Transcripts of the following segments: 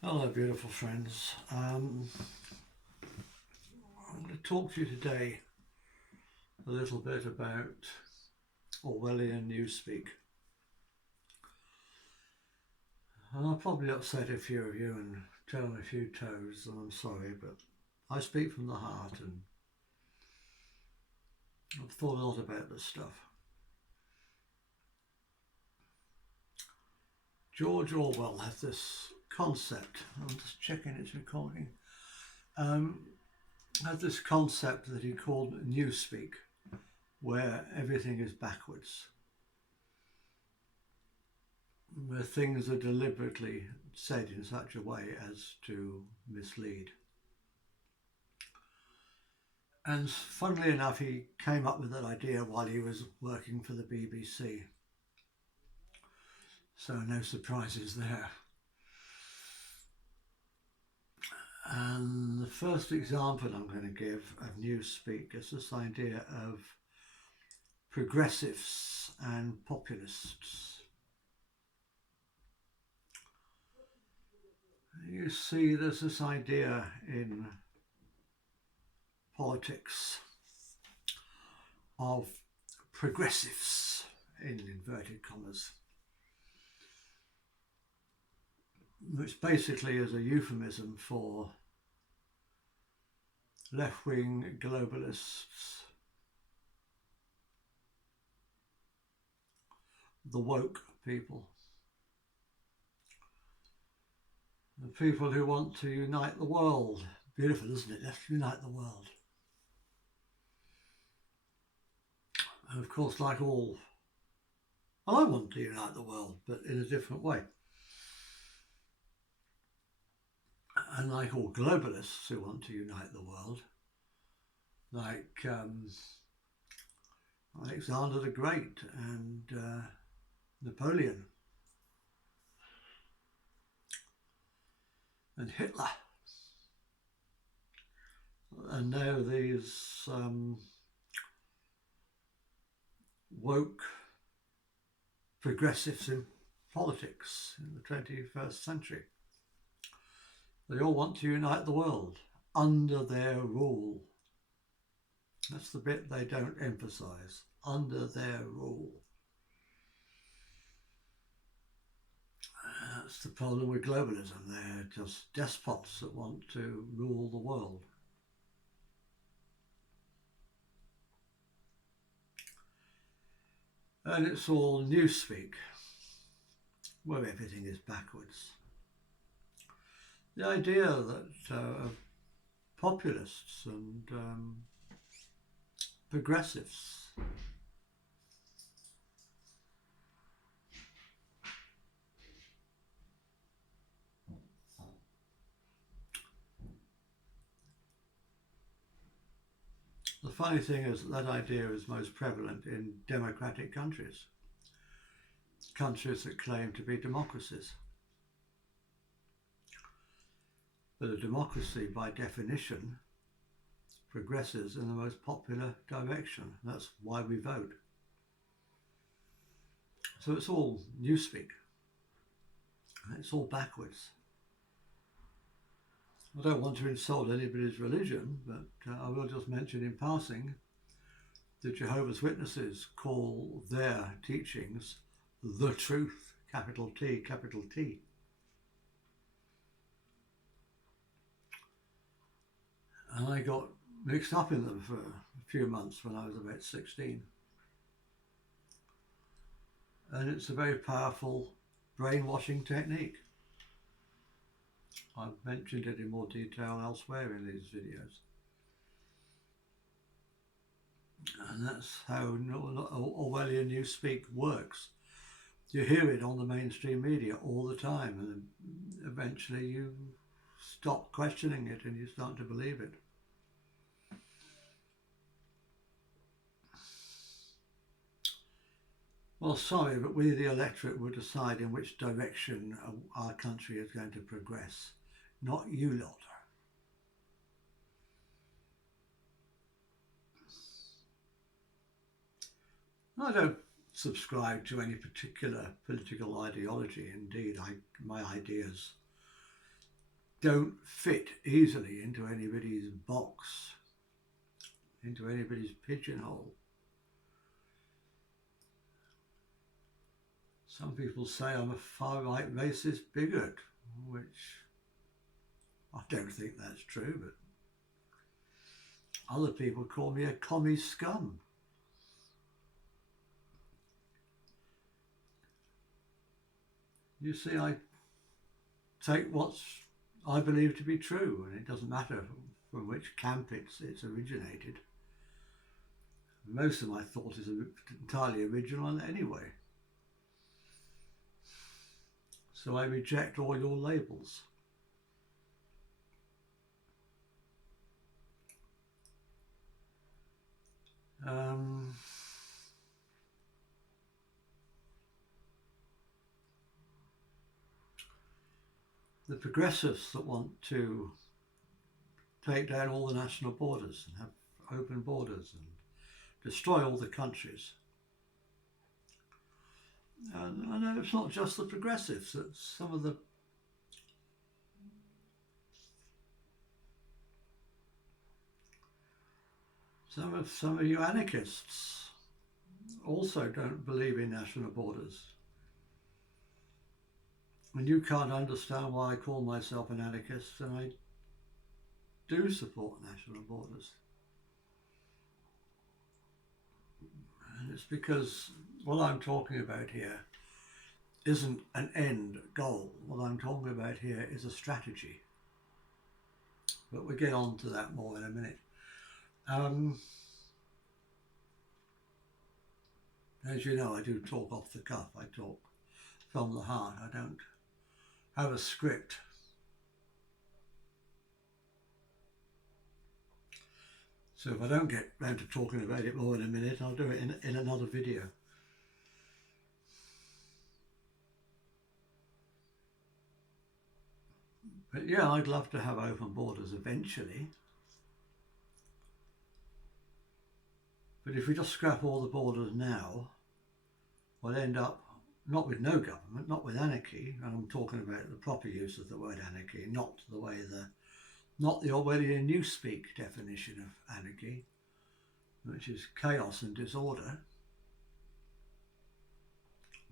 Hello, beautiful friends. I'm going to talk to you today a little bit about Orwellian newspeak. And I'll probably upset a few of you and turn a few toes, and I'm sorry, but I speak from the heart and I've thought a lot about this stuff. George Orwell has this concept, I'm just checking it's recording, had this concept that he called newspeak, where everything is backwards, where things are deliberately said in such a way as to mislead. And funnily enough, he came up with that idea while he was working for the BBC. So no surprises there. And the first example I'm going to give of newspeak is this idea of progressives and populists. You see, there's this idea in politics of progressives, in inverted commas, which basically is a euphemism for left-wing globalists, the woke people, the people who want to unite the world. Beautiful, isn't it? Let's unite the world. And of course, like all, I want to unite the world, but in a different way. And like all globalists who want to unite the world, like Alexander the Great and Napoleon and Hitler, and now these woke progressives in politics in the 21st century. They all want to unite the world under their rule. That's the bit they don't emphasise, under their rule. That's the problem with globalism. They're just despots that want to rule the world. And it's all newspeak, where everything is backwards. The idea that populists and progressives the funny thing is that idea is most prevalent in democratic countries, countries that claim to be democracies. But a democracy, by definition, progresses in the most popular direction. That's why we vote. So it's all newspeak. It's all backwards. I don't want to insult anybody's religion, but I will just mention in passing that Jehovah's Witnesses call their teachings the truth, capital T, capital T. And I got mixed up in them for a few months when I was about 16. And it's a very powerful brainwashing technique. I've mentioned it in more detail elsewhere in these videos. And that's how Orwellian newspeak works. You hear it on the mainstream media all the time, and eventually you stop questioning it and you start to believe it. Well, sorry, but we, the electorate, will decide in which direction our country is going to progress, not you lot. I don't subscribe to any particular political ideology. Indeed, my ideas don't fit easily into anybody's box, into anybody's pigeonhole. Some people say I'm a far-right racist bigot, which I don't think that's true, but other people call me a commie scum. You see, I take what I believe to be true, and it doesn't matter from which camp it's originated. Most of my thought is entirely original anyway. So I reject all your labels. The progressives that want to take down all the national borders and have open borders and destroy all the countries. And I know it's not just the progressives, it's some of you anarchists also don't believe in national borders. And you can't understand why I call myself an anarchist, and I do support national borders. And it's because what I'm talking about here isn't an end goal. What I'm talking about here is a strategy. But we'll get on to that more in a minute. As you know, I do talk off the cuff. I talk from the heart. I don't have a script. So if I don't get round to talking about it more in a minute, I'll do it in another video. But yeah, I'd love to have open borders eventually. But if we just scrap all the borders now, we'll end up not with no government, not with anarchy, and I'm talking about the proper use of the word anarchy, not the Orwellian newspeak definition of anarchy, which is chaos and disorder,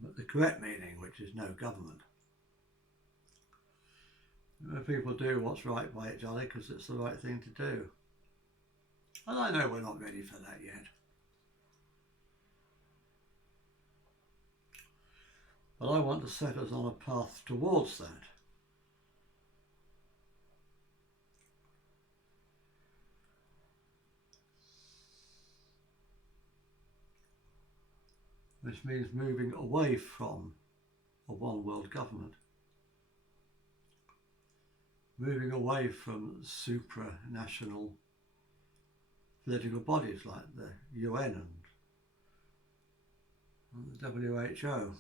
but the correct meaning, which is no government. People do what's right by each other because it's the right thing to do. And I know we're not ready for that yet. But I want to set us on a path towards that. Which means moving away from a one world government. Moving away from supranational political bodies like the UN and the WHO.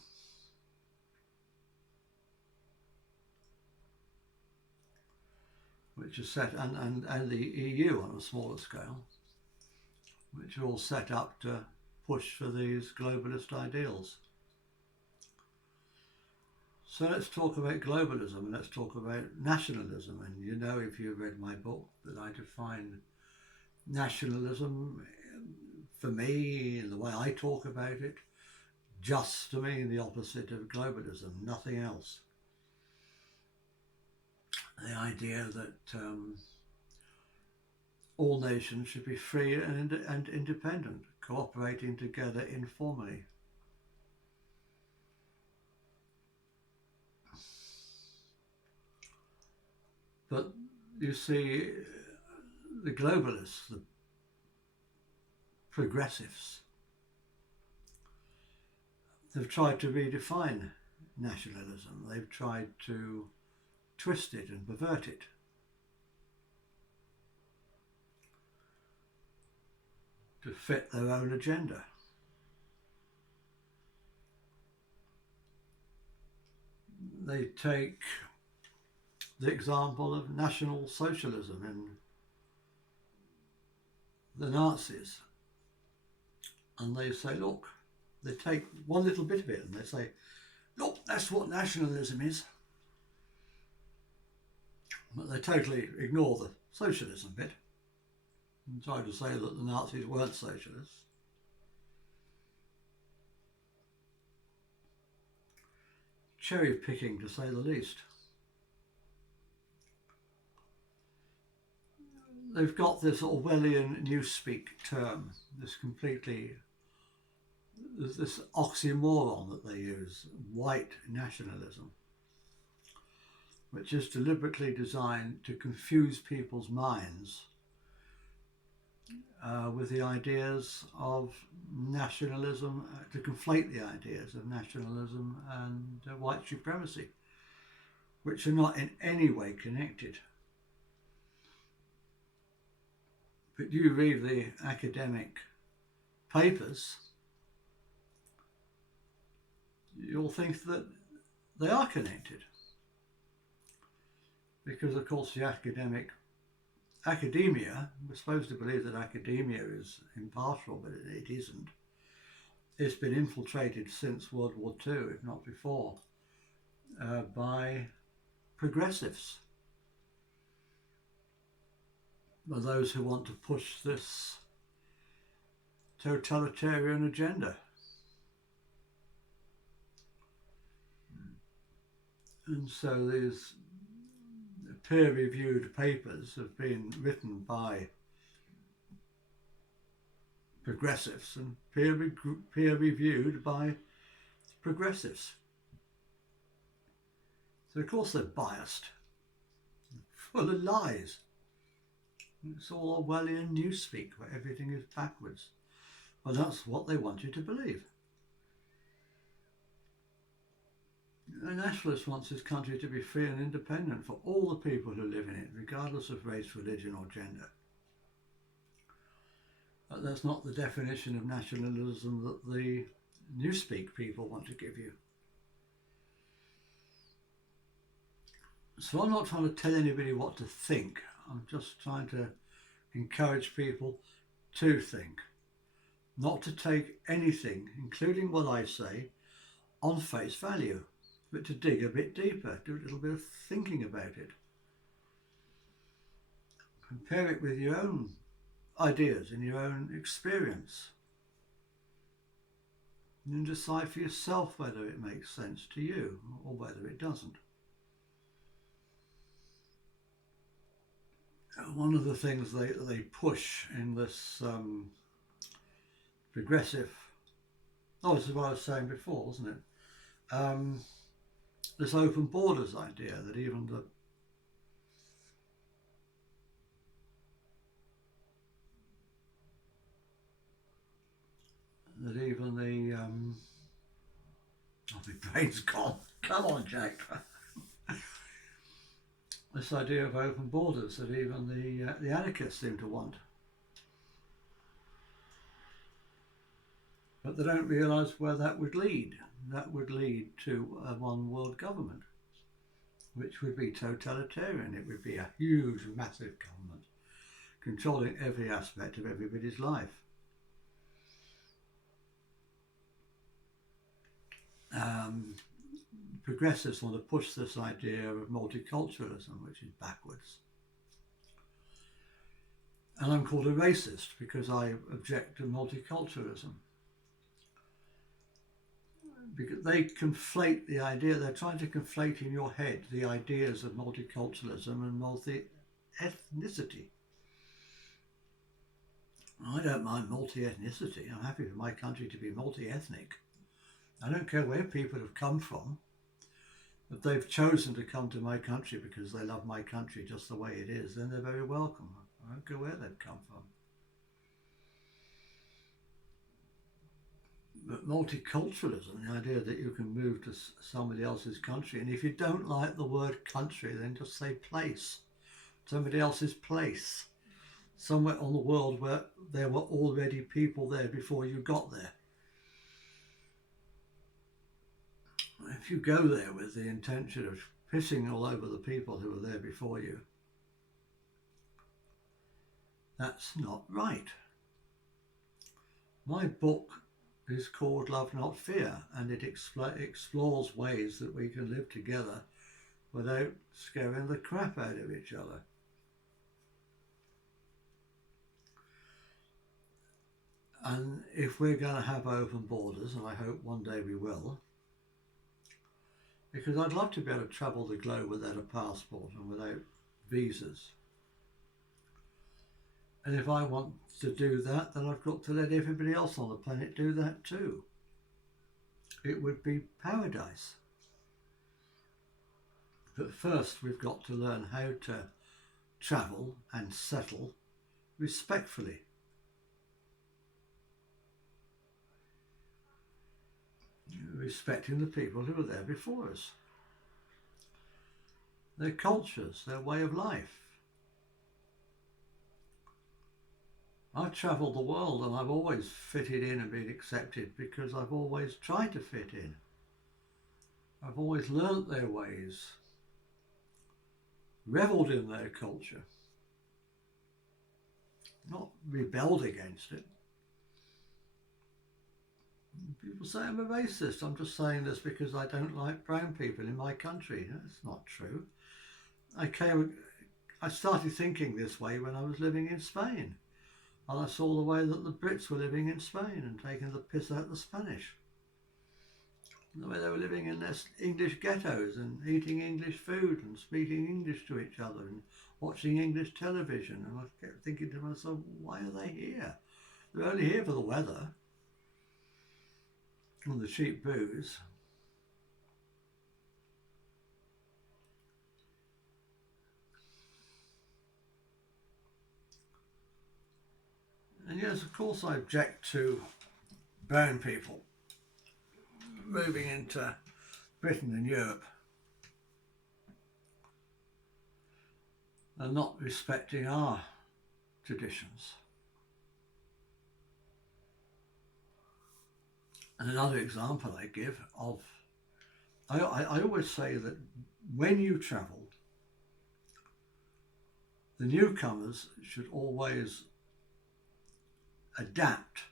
Which is set, and the EU on a smaller scale, which are all set up to push for these globalist ideals. So let's talk about globalism and let's talk about nationalism. And you know, if you've read my book, that I define nationalism for me, in the way I talk about it, just to mean the opposite of globalism, nothing else. The idea that all nations should be free and independent, cooperating together informally. But you see, the globalists, the progressives, they've tried to redefine nationalism. They've tried to twist it and pervert it. To fit their own agenda. They take the example of National Socialism in the Nazis, and they say, look, they take one little bit of it and they say, look, that's what nationalism is. But they totally ignore the socialism bit and try to say that the Nazis weren't socialists. Cherry picking, to say the least. They've got this Orwellian newspeak term, this oxymoron that they use, white nationalism, which is deliberately designed to confuse people's minds with the ideas of nationalism, to conflate the ideas of nationalism and white supremacy, which are not in any way connected. But you read the academic papers, you'll think that they are connected. Because, of course, the academia, we're supposed to believe that academia is impartial, but it isn't. It's been infiltrated since World War II, if not before, by progressives, by those who want to push this totalitarian agenda. And so these peer-reviewed papers have been written by progressives and peer-reviewed by progressives. So of course they're biased, full of lies. It's all Orwellian newspeak where everything is backwards. Well, that's what they want you to believe. A nationalist wants his country to be free and independent for all the people who live in it, regardless of race, religion or gender. But that's not the definition of nationalism that the newspeak people want to give you. So I'm not trying to tell anybody what to think. I'm just trying to encourage people to think. Not to take anything, including what I say, on face value, but to dig a bit deeper, do a little bit of thinking about it. Compare it with your own ideas and your own experience. And decide for yourself whether it makes sense to you or whether it doesn't. One of the things they push in this progressive, this is what I was saying before, wasn't it? This open borders idea that even the my brain's gone. Come on, Jack. This idea of open borders that even the anarchists seem to want. But they don't realise where that would lead. That would lead to a one world government, which would be totalitarian. It would be a huge, massive government controlling every aspect of everybody's life. Progressives want to push this idea of multiculturalism, which is backwards. And I'm called a racist because I object to multiculturalism. Because they conflate the idea, they're trying to conflate in your head the ideas of multiculturalism and multi-ethnicity. I don't mind multi-ethnicity. I'm happy for my country to be multi-ethnic. I don't care where people have come from. If they've chosen to come to my country because they love my country just the way it is, then they're very welcome. I don't care where they've come from. But multiculturalism, the idea that you can move to somebody else's country, and if you don't like the word country, then just say place. Somebody else's place. Somewhere on the world where there were already people there before you got there. If you go there with the intention of pissing all over the people who were there before you, that's not right. My book is called Love Not Fear, and it explores ways that we can live together without scaring the crap out of each other. And if we're going to have open borders, and I hope one day we will, because I'd love to be able to travel the globe without a passport and without visas. And if I want to do that, then I've got to let everybody else on the planet do that too. It would be paradise. But first we've got to learn how to travel and settle respectfully. Respecting the people who were there before us. Their cultures, their way of life. I've travelled the world and I've always fitted in and been accepted because I've always tried to fit in. I've always learnt their ways, revelled in their culture, not rebelled against it. People say I'm a racist. I'm just saying this because I don't like brown people in my country. That's not true. I started thinking this way when I was living in Spain. And I saw the way that the Brits were living in Spain and taking the piss out of the Spanish. The way they were living in their English ghettos and eating English food and speaking English to each other and watching English television. And I kept thinking to myself, why are they here? They're only here for the weather and the cheap booze. And yes, of course I object to brown people moving into Britain and Europe and not respecting our traditions. And another example I give of, I always say that when you travel, the newcomers should always adapt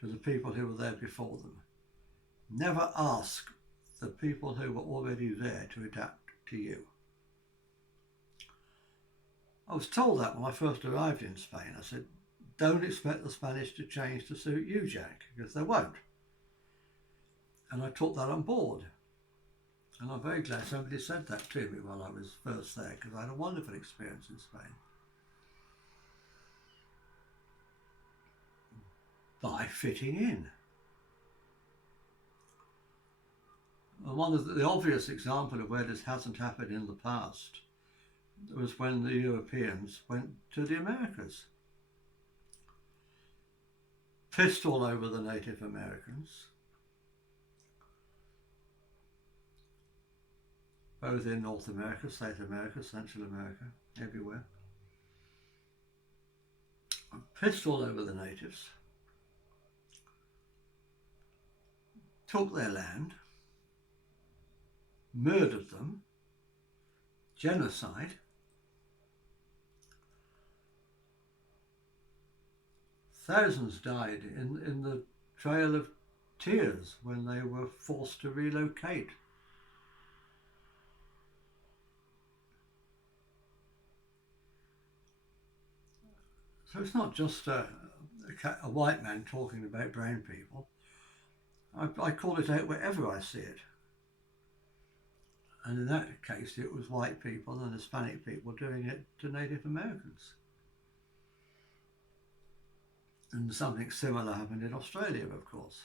to the people who were there before them. Never ask the people who were already there to adapt to you. I was told that when I first arrived in Spain. I said, don't expect the Spanish to change to suit you, Jack, because they won't. And I took that on board. And I'm very glad somebody said that to me while I was first there, because I had a wonderful experience in Spain. By fitting in. And one of the obvious example of where this hasn't happened in the past was when the Europeans went to the Americas. Pissed all over the Native Americans, both in North America, South America, Central America, everywhere. Pissed all over the natives, took their land, murdered them, genocide, thousands died in the Trail of Tears when they were forced to relocate. So it's not just a white man talking about brown people. I call it out wherever I see it. And in that case, it was white people and Hispanic people doing it to Native Americans. And something similar happened in Australia, of course.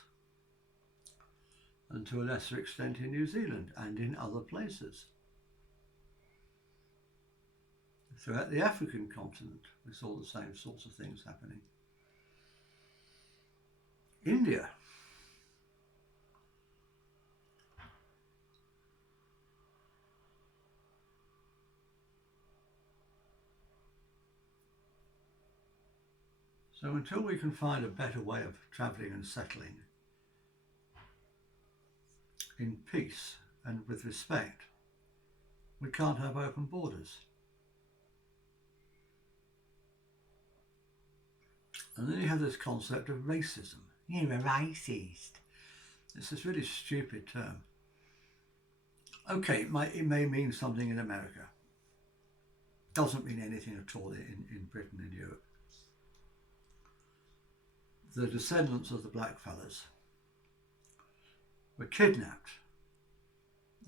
And to a lesser extent in New Zealand and in other places. Throughout the African continent, we saw the same sorts of things happening. India. So until we can find a better way of travelling and settling in peace and with respect, we can't have open borders. And then you have this concept of racism. You're a racist. It's this really stupid term. Okay, it may mean something in America. Doesn't mean anything at all in Britain and Europe. The descendants of the blackfellas were kidnapped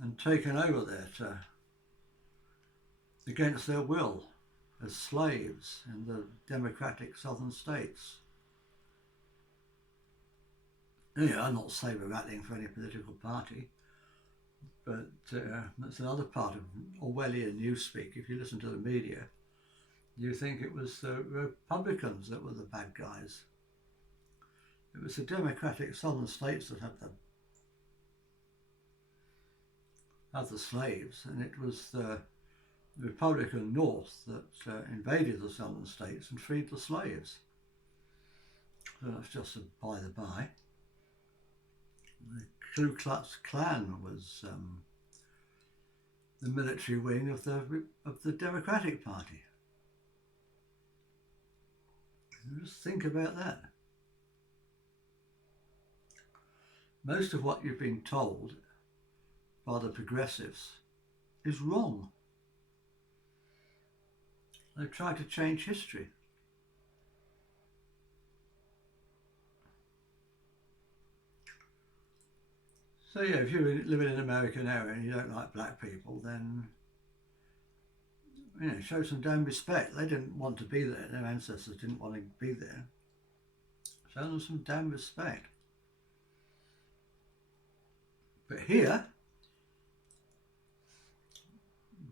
and taken over there against their will as slaves in the democratic southern states. Yeah, I'm not saber-rattling for any political party, but that's another part of Orwellian newspeak. If you listen to the media, you think it was the Republicans that were the bad guys. It was the democratic southern states that had the slaves, and it was the Republican North that invaded the southern states and freed the slaves. So that's just a by the by. The Ku Klux Klan was the military wing of the Democratic Party. Just think about that. Most of what you've been told by the progressives is wrong. They've tried to change history. So yeah, if you live in an American area and you don't like black people, then show some damn respect. They didn't want to be there. Their ancestors didn't want to be there. Show them some damn respect. But here,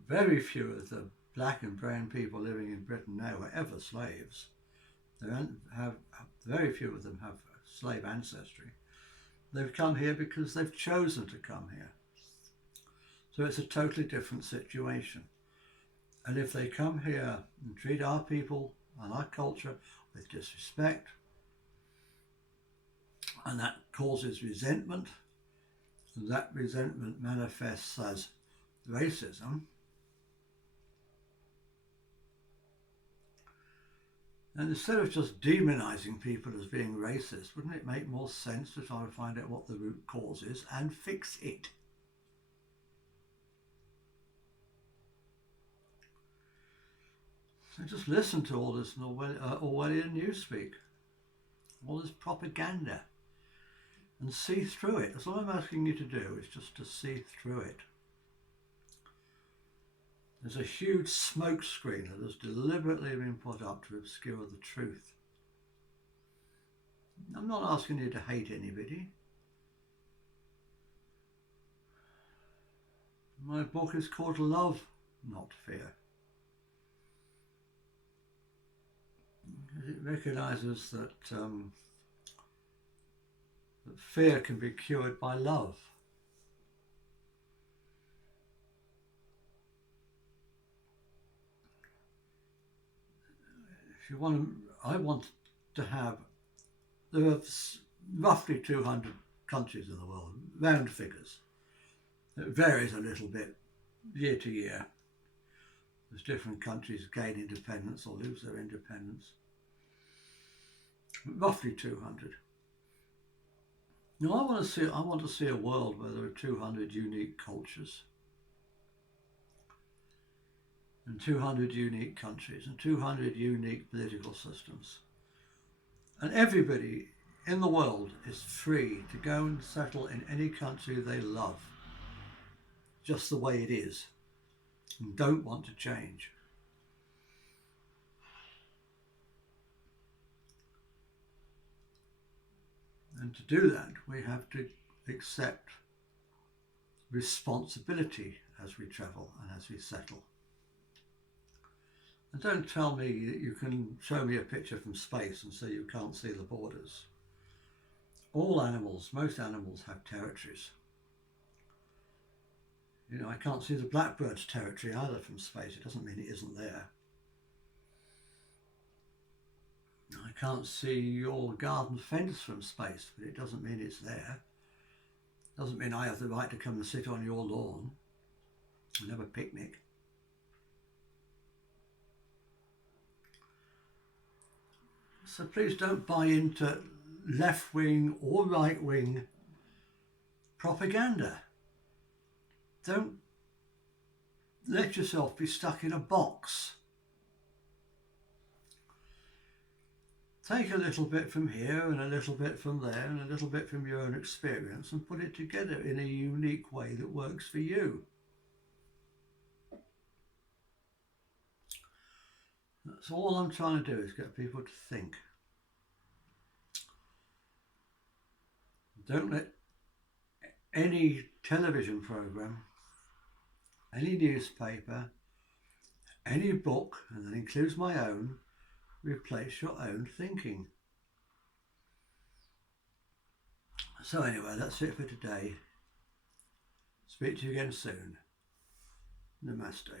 very few of the black and brown people living in Britain now were ever slaves. Very few of them have slave ancestry. They've come here because they've chosen to come here. So it's a totally different situation. And if they come here and treat our people and our culture with disrespect, and that causes resentment, and that resentment manifests as racism, and instead of just demonizing people as being racist, wouldn't it make more sense to try and find out what the root cause is and fix it? So just listen to all this Orwellian newspeak, all this propaganda, and see through it. That's all I'm asking you to do, is just to see through it. There's a huge smokescreen that has deliberately been put up to obscure the truth. I'm not asking you to hate anybody. My book is called Love, Not Fear. It recognises that fear can be cured by love. If you want to, there are roughly 200 countries in the world, round figures. It varies a little bit year to year. As different countries gain independence or lose their independence. Roughly 200. Now I want to see a world where there are 200 unique cultures and 200 unique countries and 200 unique political systems. And everybody in the world is free to go and settle in any country they love, just the way it is, and don't want to change. And to do that, we have to accept responsibility as we travel and as we settle. And don't tell me that you can show me a picture from space and say you can't see the borders. All animals, most animals have territories. I can't see the blackbird's territory either from space. It doesn't mean it isn't there. I can't see your garden fence from space, but it doesn't mean it's there. It doesn't mean I have the right to come and sit on your lawn and have a picnic. So please don't buy into left-wing or right-wing propaganda. Don't let yourself be stuck in a box. Take a little bit from here and a little bit from there and a little bit from your own experience and put it together in a unique way that works for you. That's all I'm trying to do, is get people to think. Don't let any television program, any newspaper, any book, and that includes my own, replace your own thinking. So anyway, that's it for today. Speak to you again soon. Namaste.